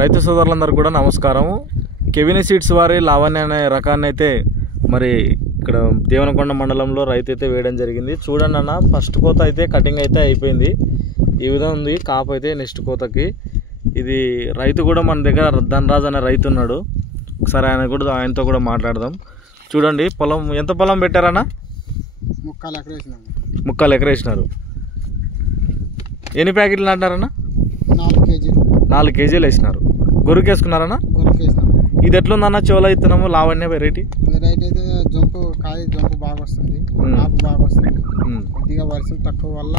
రైతు సోదరులందరూ కూడా నమస్కారము. కెవిని సీడ్స్ వారి లావణ్య అనే రకాన్ని అయితే మరి ఇక్కడ దేవనకొండ మండలంలో రైతు అయితే వేయడం జరిగింది. చూడండి అన్న, ఫస్ట్ కోత అయితే కటింగ్ అయితే అయిపోయింది. ఈ విధంగా ఉంది కాపు అయితే నెక్స్ట్ కోతకి. ఇది రైతు కూడా మన దగ్గర ధనరాజ్ అనే రైతు ఉన్నాడు. ఒకసారి ఆయనతో కూడా మాట్లాడదాం. చూడండి పొలం ఎంత పొలం పెట్టారన్న? 3 ఎకరం వేసినారు. ఎన్ని ప్యాకెట్లు అంటారన్న? 4 కేజీలు వేసినారు. గొర్రెకి వేసుకున్నారన్న? ఇది ఎట్లుందన్న చెవుల ఇత్తనము లావణ్య వెరైటీ? అయితే జంపు బాగా వస్తుంది, కాపు బాగా వస్తుంది. కొద్దిగా వర్షం తక్కువ వల్ల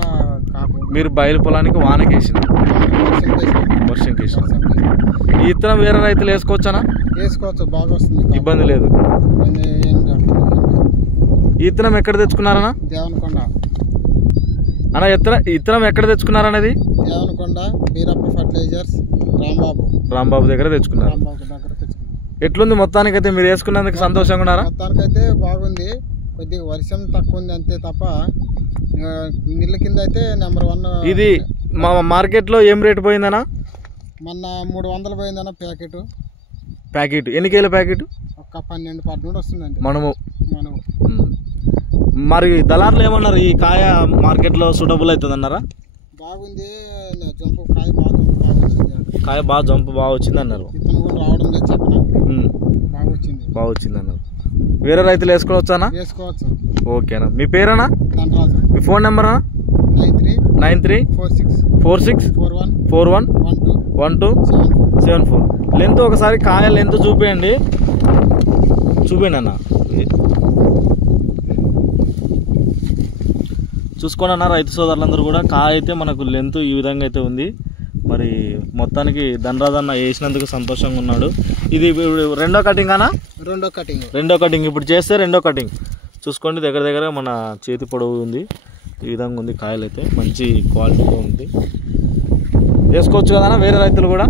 కాపు. మీరు బయలు పొలానికి వానకి వేసినారు, వర్షంకి వేసినారు. ఈ ఇత్తనం వేరే రైతులు వేసుకోవచ్చానా? వేసుకోవచ్చు, బాగా వస్తుంది, ఇబ్బంది లేదు. ఈ ఇత్తనం ఎక్కడ తెచ్చుకున్నారన్న? దేవనకొండ అన్న. ఇత్తనం ఎక్కడ తెచ్చుకున్నారన్నది? దేవనకొండ బీరప్ప ఫర్టిలైజర్స్ రాంబాబు దగ్గర తెచ్చుకున్నారు. ఎట్లుంది మొత్తానికి అయితే మీరు వేసుకున్నందుకు సంతోషంగా ఉన్నారా? మొత్తానికైతే బాగుంది. కొద్దిగా వర్షం తక్కువ ఉంది అంతే తప్ప నీళ్ళ కింద అయితే నెంబర్ 1. ఇది మా మార్కెట్లో ఏం రేటు పోయిందనా? మొన్న 300 పోయిందన్న ప్యాకెట్. ఎన్ని కేజీల ప్యాకెట్? ఒక 12-13 వస్తుందండి. మనము మరి దళారులు ఏమన్నారు? ఈ కాయ మార్కెట్లో సూటబుల్ అవుతుంది అన్నారా? బాగుంది, జంపు కాయ బాగా జంపు బాగా వచ్చింది అన్నారు. రావడం లేదు, చెప్పనా బాగా వచ్చింది అన్నారు. వేరే రైతులు వేసుకోవచ్చానా? వేసుకోవచ్చు. ఓకేనా. మీ పేరేనా? ధనరాజు. మీ ఫోన్ నెంబర్? 9346411274. లెంత్ ఒకసారి కాయ లెంత్ చూపించండి అన్న. చూసుకోండి అన్న రైతు సోదరులందరూ కూడా. కాయ అయితే మనకు లెంత్ ఈ విధంగా అయితే ఉంది. మరి మొత్తానికి ధనరాజ్ అన్న వేసినందుకు సంతోషంగా ఉన్నాడు. ఇది రెండో కటింగ్ అన్న? రెండో కటింగ్ ఇప్పుడు చేస్తే రెండో కటింగ్. చూసుకోండి, దగ్గర మన చేతి పొడవు ఉంది. ఈ విధంగా ఉంది కాయలు అయితే మంచి క్వాలిటీగా ఉంది. వేసుకోవచ్చు కదా వేరే రైతులు కూడా?